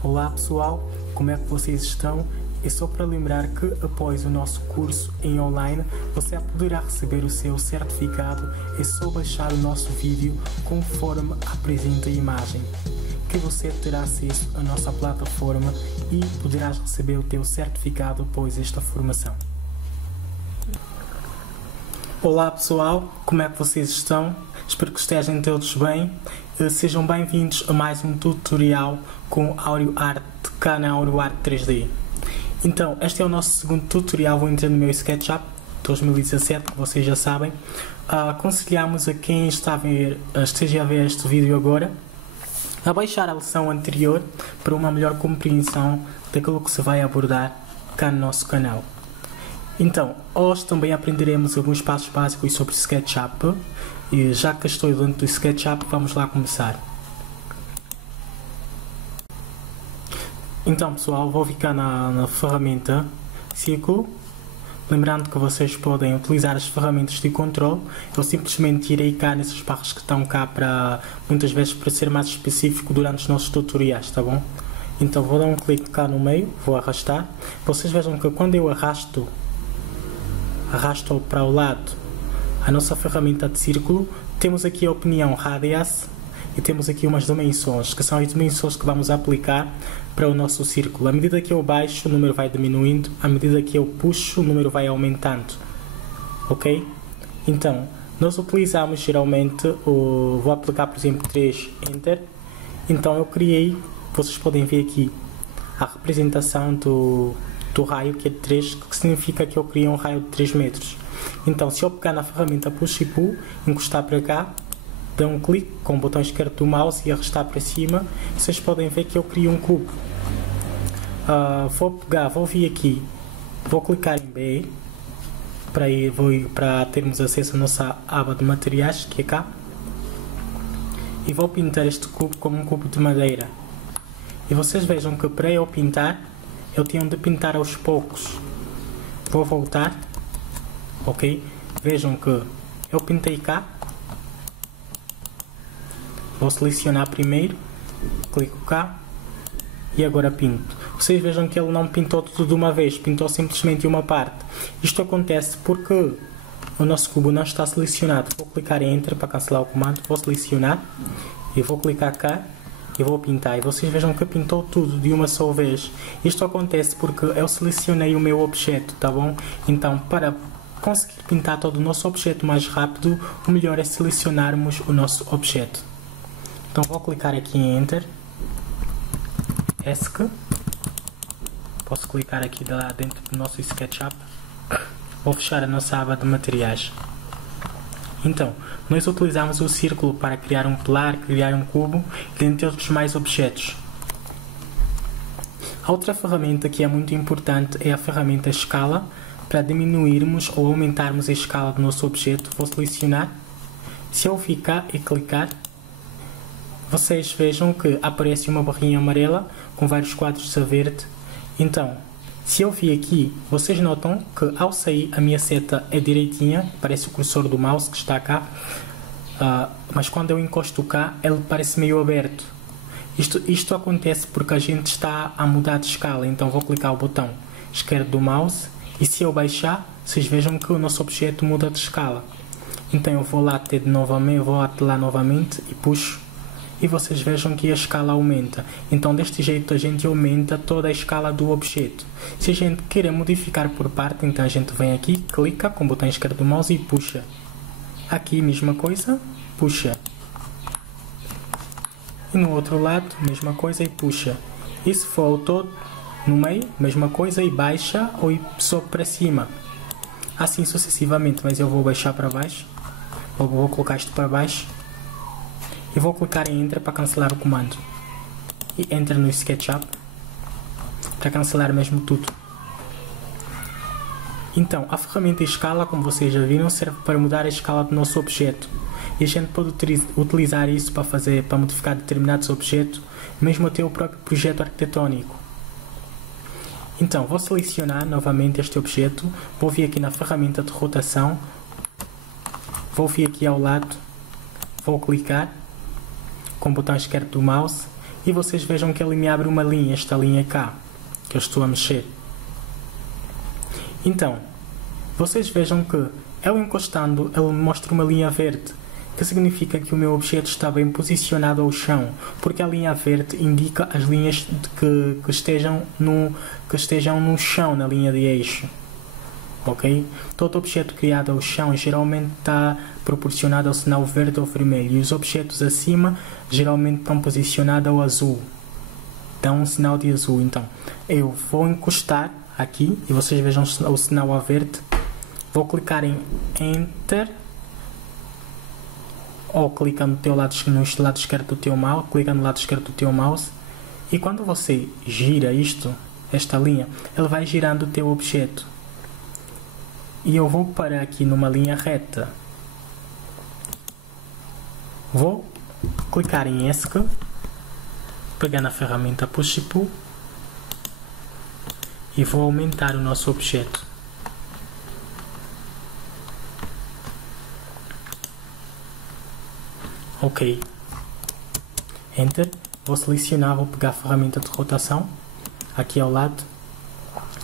Olá pessoal, como é que vocês estão? É só para lembrar que após o nosso curso em online, você poderá receber o seu certificado. É só baixar o nosso vídeo conforme apresenta a imagem, que você terá acesso à nossa plataforma e poderás receber o teu certificado após esta formação. Olá pessoal, como é que vocês estão? Espero que estejam todos bem. Sejam bem-vindos a mais um tutorial com AurioArt cá na AurioArt 3D. Então, este é o nosso segundo tutorial. Vou entrar no meu SketchUp 2017, que vocês já sabem. Aconselhamos a quem esteja a ver este vídeo agora a baixar a lição anterior para uma melhor compreensão daquilo que se vai abordar cá no nosso canal. Então, hoje também aprenderemos alguns passos básicos sobre SketchUp. E já que estou dentro do SketchUp, vamos lá começar. Então pessoal, vou ficar na ferramenta Círculo. Lembrando que vocês podem utilizar as ferramentas de controle. Eu simplesmente irei cá nesses barras que estão cá para, muitas vezes, para ser mais específico durante os nossos tutoriais, tá bom? Então vou dar um clique cá no meio, vou arrastar. Vocês vejam que quando eu arrasto para o lado a nossa ferramenta de círculo, temos aqui a opinião radius e temos aqui umas dimensões, que são as dimensões que vamos aplicar para o nosso círculo. À medida que eu baixo, o número vai diminuindo, à medida que eu puxo, o número vai aumentando. Ok? Então, nós utilizamos geralmente, vou aplicar por exemplo 3, Enter. Então eu criei, vocês podem ver aqui, a representação do raio, que é de 3, que significa que eu criei um raio de 3 metros. Então, se eu pegar na ferramenta Push e Pull, encostar para cá, dar um clique com o botão esquerdo do mouse e arrastar para cima, vocês podem ver que eu crio um cubo. Vou vir aqui, vou clicar em B, para termos acesso à nossa aba de materiais, que é cá, e vou pintar este cubo como um cubo de madeira. E vocês vejam que para eu pintar, eu tenho de pintar aos poucos. Vou voltar. Ok? Vejam que eu pintei cá. Vou selecionar primeiro. Clico cá. E agora pinto. Vocês vejam que ele não pintou tudo de uma vez. Pintou simplesmente uma parte. Isto acontece porque o nosso cubo não está selecionado. Vou clicar em Enter para cancelar o comando. Vou selecionar. E vou clicar cá. E vou pintar, e vocês vejam que pintou tudo de uma só vez. Isto acontece porque eu selecionei o meu objeto, tá bom? Então, para conseguir pintar todo o nosso objeto mais rápido, o melhor é selecionarmos o nosso objeto. Então vou clicar aqui em Enter. ESC. Posso clicar aqui lá dentro do nosso SketchUp. Vou fechar a nossa aba de materiais. Então, nós utilizamos o círculo para criar um pilar, criar um cubo, dentre outros mais objetos. A outra ferramenta que é muito importante é a ferramenta Escala, para diminuirmos ou aumentarmos a escala do nosso objeto. Vou selecionar. Se eu ficar e clicar, vocês vejam que aparece uma barrinha amarela com vários quadros a verde. Então, se eu vir aqui, vocês notam que ao sair a minha seta é direitinha, parece o cursor do mouse que está cá, mas quando eu encosto cá, ele parece meio aberto. Isto acontece porque a gente está a mudar de escala, então vou clicar o botão esquerdo do mouse e se eu baixar, vocês vejam que o nosso objeto muda de escala. Então eu vou lá novamente e puxo. E vocês vejam que a escala aumenta. Então deste jeito a gente aumenta toda a escala do objeto. Se a gente querer modificar por parte, então a gente vem aqui, clica com o botão esquerdo do mouse e puxa. Aqui mesma coisa, puxa. E no outro lado, mesma coisa e puxa. E se for todo no meio, mesma coisa e baixa ou sobe para cima. Assim sucessivamente, mas eu vou baixar para baixo. Vou colocar isto para baixo. E vou clicar em Enter para cancelar o comando. E Enter no SketchUp para cancelar mesmo tudo. Então, a ferramenta Escala, como vocês já viram, serve para mudar a escala do nosso objeto. E a gente pode utilizar isso para modificar determinados objetos, mesmo até o próprio projeto arquitetônico. Então, vou selecionar novamente este objeto. Vou vir aqui na ferramenta de rotação. Vou vir aqui ao lado. Vou clicar com o botão esquerdo do mouse e vocês vejam que ele me abre uma linha, esta linha cá, que eu estou a mexer. Então, vocês vejam que eu encostando, ele me mostra uma linha verde, que significa que o meu objeto está bem posicionado ao chão, porque a linha verde indica as linhas que estejam no chão, na linha de eixo. Ok? Todo objeto criado ao chão geralmente está proporcionado ao sinal verde ou vermelho, e os objetos acima geralmente estão posicionados ao azul. Dá um sinal de azul. Então, eu vou encostar aqui, e vocês vejam o sinal a verde. Vou clicar em Enter, ou clica no lado esquerdo do teu mouse, clica no lado esquerdo do teu mouse, e quando você gira esta linha, ele vai girando o teu objeto. E eu vou parar aqui numa linha reta. Vou clicar em ESC, pegar na ferramenta Push e Pull e vou aumentar o nosso objeto. Ok. Enter. Vou selecionar, vou pegar a ferramenta de rotação. Aqui ao lado.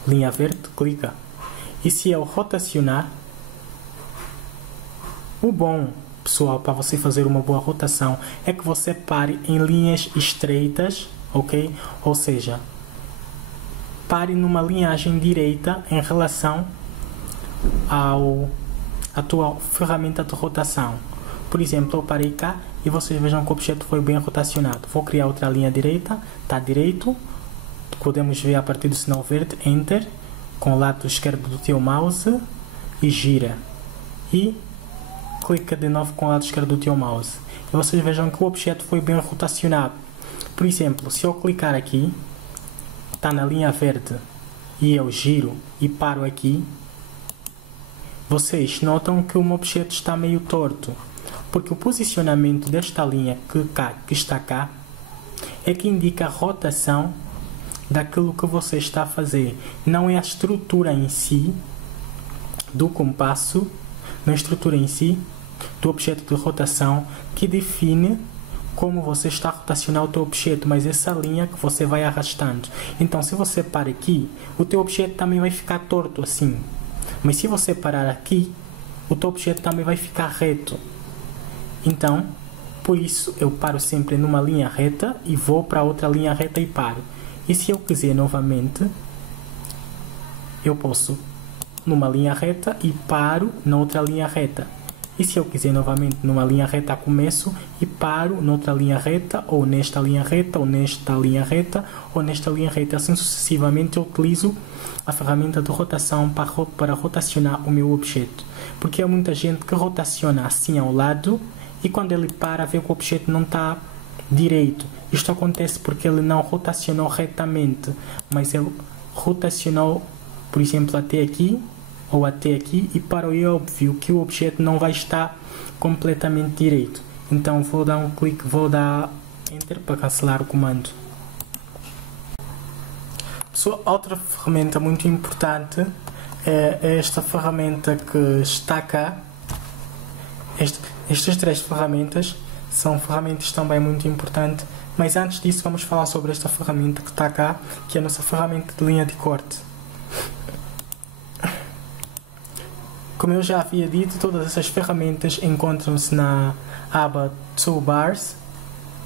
Linha verde, clica. E se eu rotacionar, o bom, pessoal, para você fazer uma boa rotação é que você pare em linhas estreitas, ok? Ou seja, pare numa linhagem direita em relação à tua ferramenta de rotação. Por exemplo, eu parei cá e vocês vejam que o objeto foi bem rotacionado. Vou criar outra linha direita, está direito, podemos ver a partir do sinal verde, Enter, com o lado esquerdo do teu mouse e gira. E clica de novo com o lado esquerdo do teu mouse. E vocês vejam que o objeto foi bem rotacionado. Por exemplo, se eu clicar aqui, está na linha verde, e eu giro e paro aqui, vocês notam que o meu objeto está meio torto. Porque o posicionamento desta linha que está cá é que indica a rotação daquilo que você está a fazer. Não é a estrutura em si do compasso, não é a estrutura em si do objeto de rotação que define como você está a rotacionar o teu objeto, mas essa linha que você vai arrastando. Então, se você para aqui, o teu objeto também vai ficar torto assim. Mas se você parar aqui, o teu objeto também vai ficar reto. Então, por isso eu paro sempre numa linha reta e vou para outra linha reta e paro. E se eu quiser novamente, eu posso numa linha reta e paro na outra linha reta. E se eu quiser novamente numa linha reta, começo e paro noutra linha reta, ou nesta linha reta, ou nesta linha reta, ou nesta linha reta. Assim sucessivamente eu utilizo a ferramenta de rotação para rotacionar o meu objeto. Porque há muita gente que rotaciona assim ao lado e quando ele para, vê que o objeto não está direito. Isto acontece porque ele não rotacionou retamente, mas ele rotacionou, por exemplo, até aqui ou até aqui, e para é óbvio que o objeto não vai estar completamente direito. Então vou dar um clique, vou dar Enter para cancelar o comando. Pessoal, outra ferramenta muito importante é esta ferramenta que está cá. Estas três ferramentas são ferramentas também muito importantes, mas antes disso vamos falar sobre esta ferramenta que está cá, que é a nossa ferramenta de linha de corte. Como eu já havia dito, todas essas ferramentas encontram-se na aba Toolbars,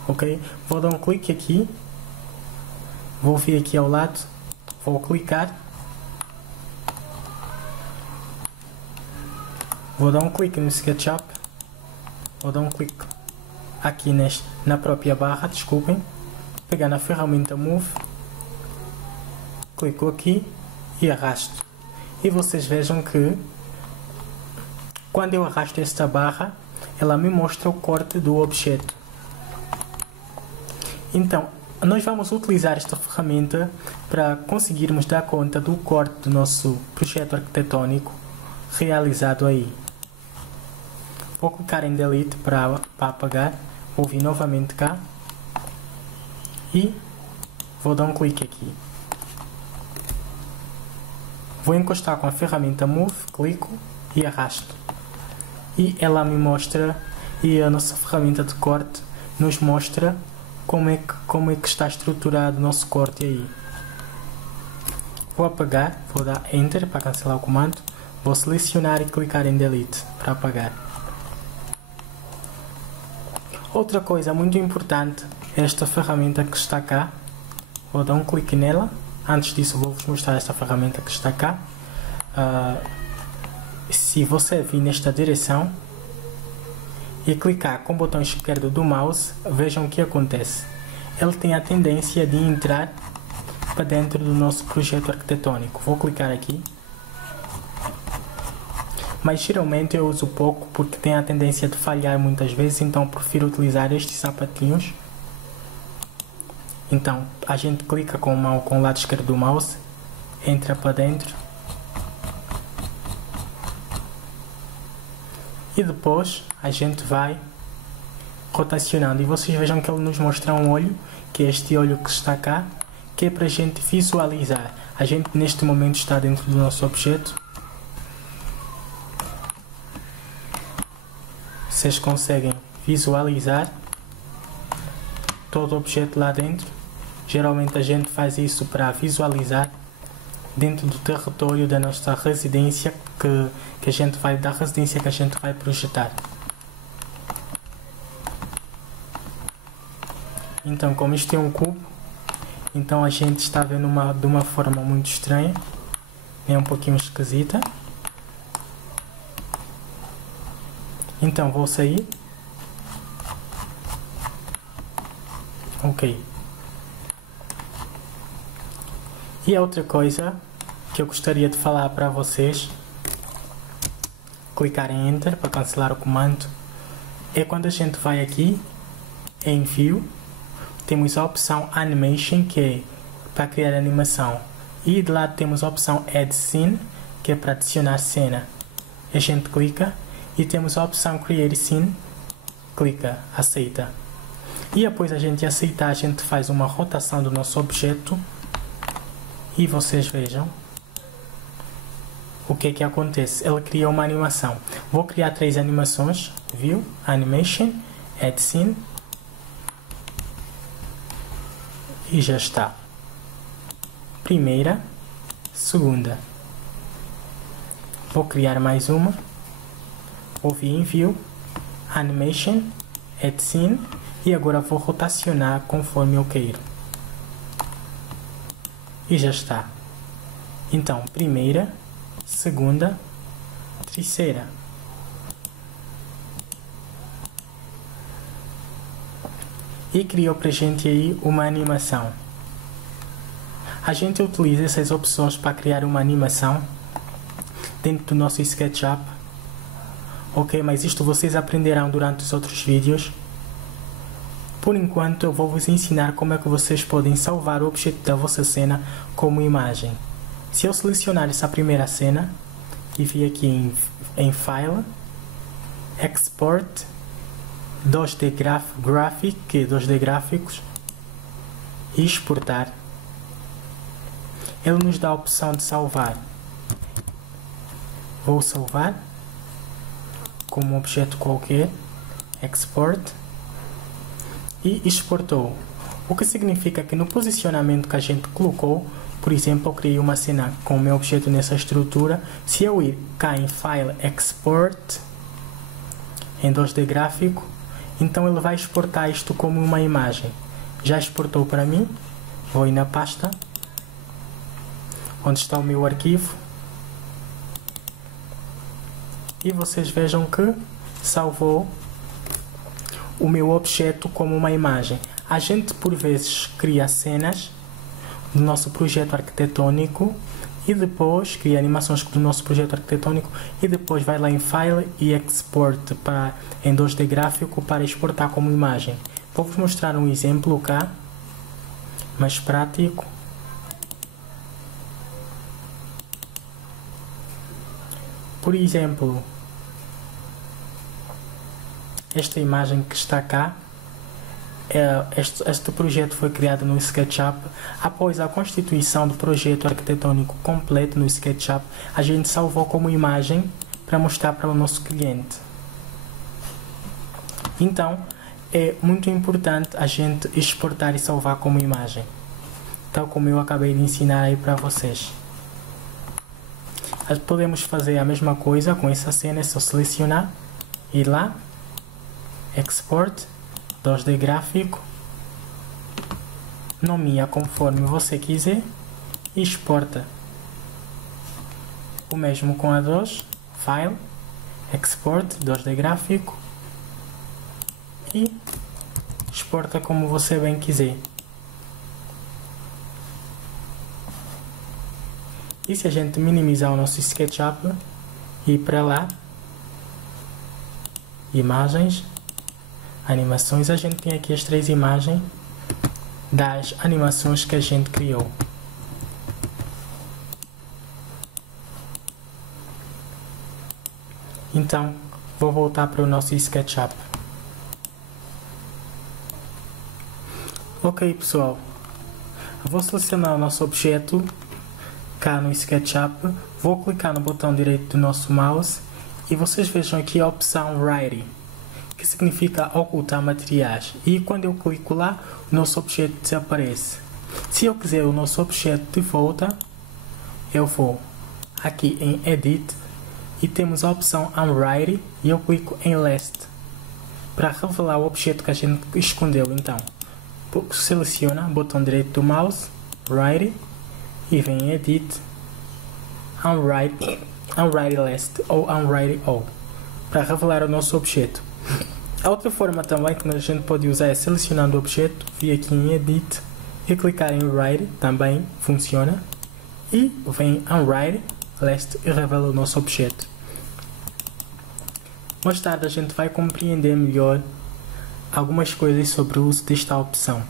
ok? Vou dar um clique aqui, vou vir aqui ao lado, vou clicar, vou dar um clique no SketchUp, vou dar um clique aqui na própria barra, desculpem, pegar na ferramenta Move, clico aqui e arrasto. E vocês vejam que quando eu arrasto esta barra, ela me mostra o corte do objeto. Então, nós vamos utilizar esta ferramenta para conseguirmos dar conta do corte do nosso projeto arquitetônico realizado aí. Vou clicar em Delete para apagar, vou vir novamente cá e vou dar um clique aqui. Vou encostar com a ferramenta Move, clico e arrasto. E ela me mostra, e a nossa ferramenta de corte nos mostra como é que está estruturado o nosso corte aí. Vou apagar, vou dar Enter para cancelar o comando, vou selecionar e clicar em Delete para apagar. Outra coisa muito importante é esta ferramenta que está cá. Vou dar um clique nela. Antes disso vou-vos mostrar esta ferramenta que está cá. Se você vir nesta direção e clicar com o botão esquerdo do mouse, vejam o que acontece. Ele tem a tendência de entrar para dentro do nosso projeto arquitetônico. Vou clicar aqui. Mas geralmente eu uso pouco porque tem a tendência de falhar muitas vezes, então prefiro utilizar estes sapatinhos. Então a gente clica com o lado esquerdo do mouse, entra para dentro e depois a gente vai rotacionando, e vocês vejam que ele nos mostra um olho, que é este olho que está cá, que é para a gente visualizar. A gente neste momento está dentro do nosso objeto. Vocês conseguem visualizar todo o objeto lá dentro. Geralmente a gente faz isso para visualizar dentro do território da nossa residência que a gente vai projetar. Então, como isto é um cubo, então a gente está vendo de uma forma muito estranha, é um pouquinho esquisita. Então vou sair. Ok. E a outra coisa que eu gostaria de falar para vocês, clicar em Enter para cancelar o comando, é quando a gente vai aqui em View, temos a opção Animation, que é para criar animação, e de lado temos a opção Add Scene, que é para adicionar cena. A gente clica e temos a opção Create Scene, clica, aceita. E após a gente aceitar, a gente faz uma rotação do nosso objeto e vocês vejam o que é que acontece. Ele cria uma animação. Vou criar 3 animações. View, Animation, Add Scene e já está. Primeira, segunda. Vou criar mais uma. Vou vir em View, Animation, Add Scene e agora vou rotacionar conforme eu queiro. E já está. Então, primeira, segunda, terceira. E criou pra gente aí uma animação. A gente utiliza essas opções para criar uma animação dentro do nosso SketchUp. Ok, mas isto vocês aprenderão durante os outros vídeos. Por enquanto eu vou vos ensinar como é que vocês podem salvar o objeto da vossa cena como imagem. Se eu selecionar essa primeira cena e vir aqui em File, Export, 2D Graphic, que é 2D Gráficos, e exportar, ele nos dá a opção de salvar. Vou salvar como um objeto qualquer, Export, e exportou. O que significa que no posicionamento que a gente colocou, por exemplo, eu criei uma cena com o meu objeto nessa estrutura. Se eu ir cá em File, Export, em 2D Gráfico, então ele vai exportar isto como uma imagem. Já exportou para mim. Vou ir na pasta onde está o meu arquivo e vocês vejam que salvou o meu objeto como uma imagem. A gente por vezes cria cenas do nosso projeto arquitetônico e depois cria animações do nosso projeto arquitetônico e depois vai lá em File e Export em 2D Gráfico para exportar como imagem. Vou-vos mostrar um exemplo cá, mais prático. Por exemplo, esta imagem que está cá, este projeto foi criado no SketchUp. Após a constituição do projeto arquitetônico completo no SketchUp, a gente salvou como imagem para mostrar para o nosso cliente. Então, é muito importante a gente exportar e salvar como imagem, tal como eu acabei de ensinar aí para vocês. Podemos fazer a mesma coisa com essa cena, é só selecionar, ir lá, Export, 2D gráfico, nomeia conforme você quiser e exporta. O mesmo com a 2, File, Export, 2D gráfico e exporta como você bem quiser. E se a gente minimizar o nosso SketchUp e ir para lá, imagens, animações, a gente tem aqui as 3 imagens das animações que a gente criou. Então, vou voltar para o nosso SketchUp. Ok, pessoal, vou selecionar o nosso objeto cá no SketchUp, vou clicar no botão direito do nosso mouse e vocês vejam aqui a opção Write, que significa ocultar materiais, e quando eu clico lá, o nosso objeto desaparece. Se eu quiser o nosso objeto de volta, eu vou aqui em Edit e temos a opção Unwrite e eu clico em Last para revelar o objeto que a gente escondeu. Então, seleciona o botão direito do mouse, Write, e vem em Edit, Unwrite Last ou Unwrite All para revelar o nosso objeto. A outra forma também que a gente pode usar é selecionando o objeto, vir aqui em Edit e clicar em Write, também funciona, e vem Unwrite Last e revela o nosso objeto. Mais tarde a gente vai compreender melhor algumas coisas sobre o uso desta opção.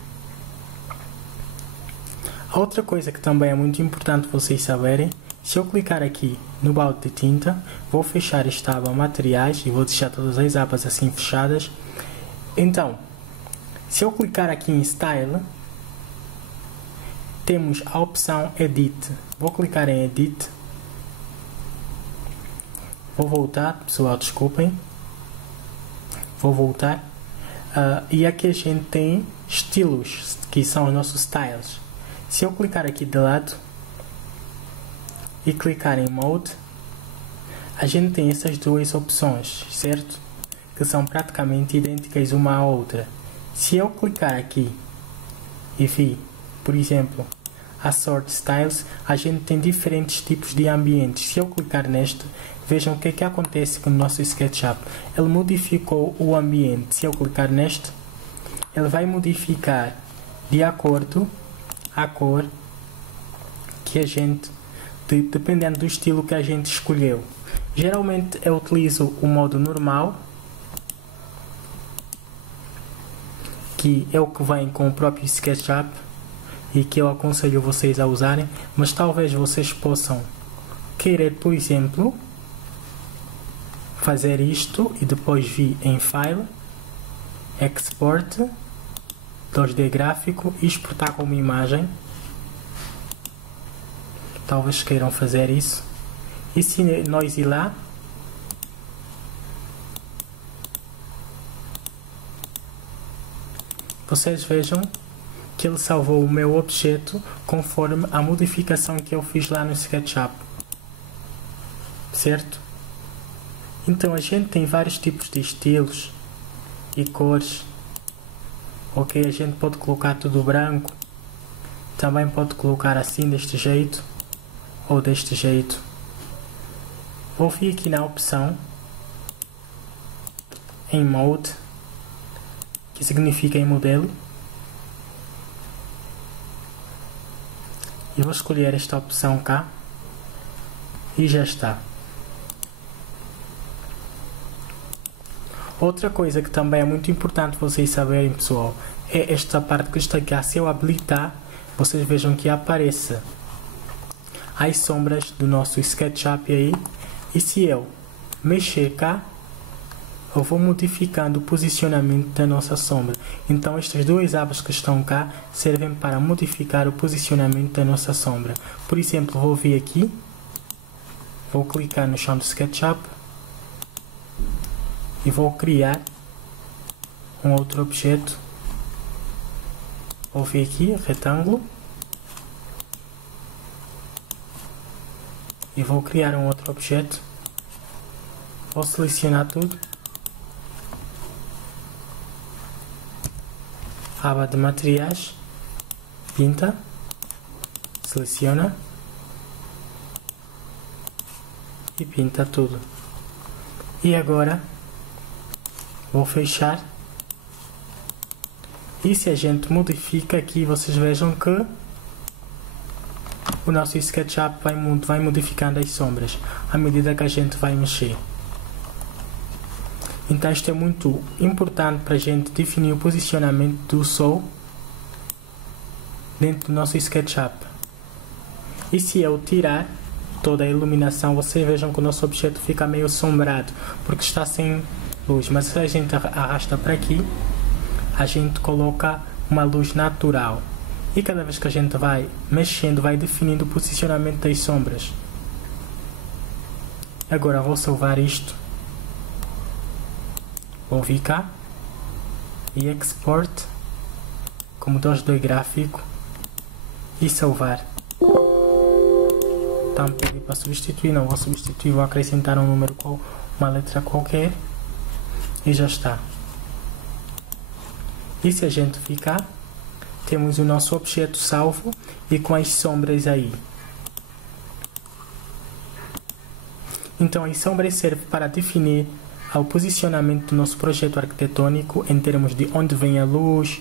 A outra coisa que também é muito importante vocês saberem, se eu clicar aqui no balde de tinta, vou fechar esta aba Materiais e vou deixar todas as abas assim fechadas. Então, se eu clicar aqui em Style, temos a opção Edit. Vou clicar em Edit. Vou voltar, pessoal, desculpem. Vou voltar. E aqui a gente tem estilos, que são os nossos styles. Se eu clicar aqui de lado e clicar em Mode, a gente tem essas duas opções, certo? Que são praticamente idênticas uma à outra. Se eu clicar aqui e vir, por exemplo, a Sort Styles, a gente tem diferentes tipos de ambientes. Se eu clicar neste, vejam o que é que acontece com o nosso SketchUp. Ele modificou o ambiente. Se eu clicar neste, ele vai modificar de acordo a cor que a gente, dependendo do estilo que a gente escolheu. Geralmente eu utilizo o modo normal, que é o que vem com o próprio SketchUp e que eu aconselho vocês a usarem, mas talvez vocês possam querer, por exemplo, fazer isto e depois vir em File, Export, 2D gráfico e exportar como imagem. Talvez queiram fazer isso. E se nós ir lá, vocês vejam que ele salvou o meu objeto conforme a modificação que eu fiz lá no SketchUp, certo? Então a gente tem vários tipos de estilos e cores. Ok, a gente pode colocar tudo branco, também pode colocar assim deste jeito ou deste jeito. Vou vir aqui na opção em Mode, que significa em modelo, e vou escolher esta opção cá e já está. Outra coisa que também é muito importante vocês saberem, pessoal, é esta parte que está aqui. Se eu habilitar, vocês vejam que aparece as sombras do nosso SketchUp aí, e se eu mexer cá, eu vou modificando o posicionamento da nossa sombra. Então estas duas abas que estão cá servem para modificar o posicionamento da nossa sombra. Por exemplo, vou vir aqui, vou clicar no chão do SketchUp e vou criar um outro objeto. Vou vir aqui, retângulo. E vou criar um outro objeto. Vou selecionar tudo. Aba de materiais. Pinta. Seleciona. E pinta tudo. E agora vou fechar. E se a gente modifica aqui, vocês vejam que o nosso SketchUp vai modificando as sombras à medida que a gente vai mexer. Então isto é muito importante para a gente definir o posicionamento do sol dentro do nosso SketchUp. E se eu tirar toda a iluminação, vocês vejam que o nosso objeto fica meio assombrado porque está sem luz. Mas se a gente arrasta para aqui, a gente coloca uma luz natural. E cada vez que a gente vai mexendo, vai definindo o posicionamento das sombras. Agora vou salvar isto. Vou vir cá e export como 2D gráfico e salvar. Então pedi para substituir, não vou substituir, vou acrescentar um número com uma letra qualquer e já está. E se a gente ficar, temos o nosso objeto salvo e com as sombras aí. Então as sombras servem para definir o posicionamento do nosso projeto arquitetônico em termos de onde vem a luz,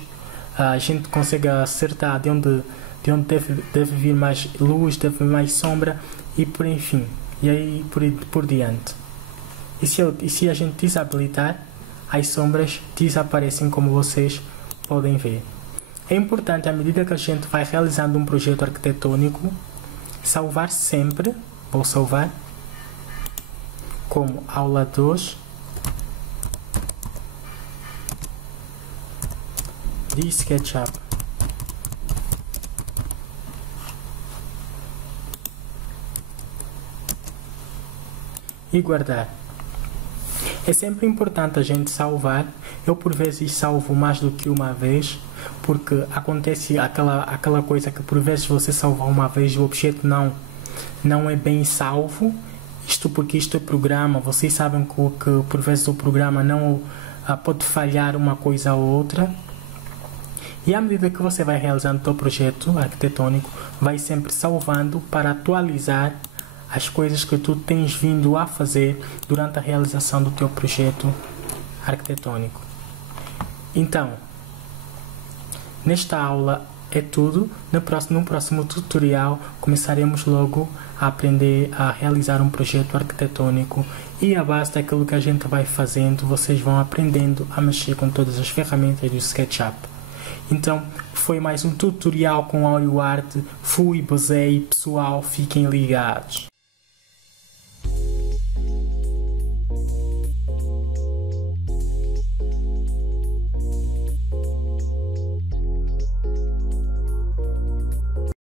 a gente consegue acertar de onde deve vir mais luz, deve vir mais sombra e por enfim, e aí por diante. E se a gente desabilitar, as sombras desaparecem, como vocês podem ver. É importante, à medida que a gente vai realizando um projeto arquitetônico, salvar sempre. Vou salvar como aula 2 de SketchUp. E guardar. É sempre importante a gente salvar. Eu por vezes salvo mais do que uma vez, porque acontece aquela coisa que por vezes você salva uma vez e o objeto não é bem salvo. Isto porque isto é programa, vocês sabem que por vezes o programa não pode falhar uma coisa ou outra. E à medida que você vai realizando o seu projeto arquitetônico, vai sempre salvando para atualizar as coisas que tu tens vindo a fazer durante a realização do teu projeto arquitetônico. Então, nesta aula é tudo. No próximo tutorial começaremos logo a aprender a realizar um projeto arquitetônico e a base daquilo que a gente vai fazendo, vocês vão aprendendo a mexer com todas as ferramentas do SketchUp. Então, foi mais um tutorial com AudioArt. Fui, basei, pessoal, fiquem ligados.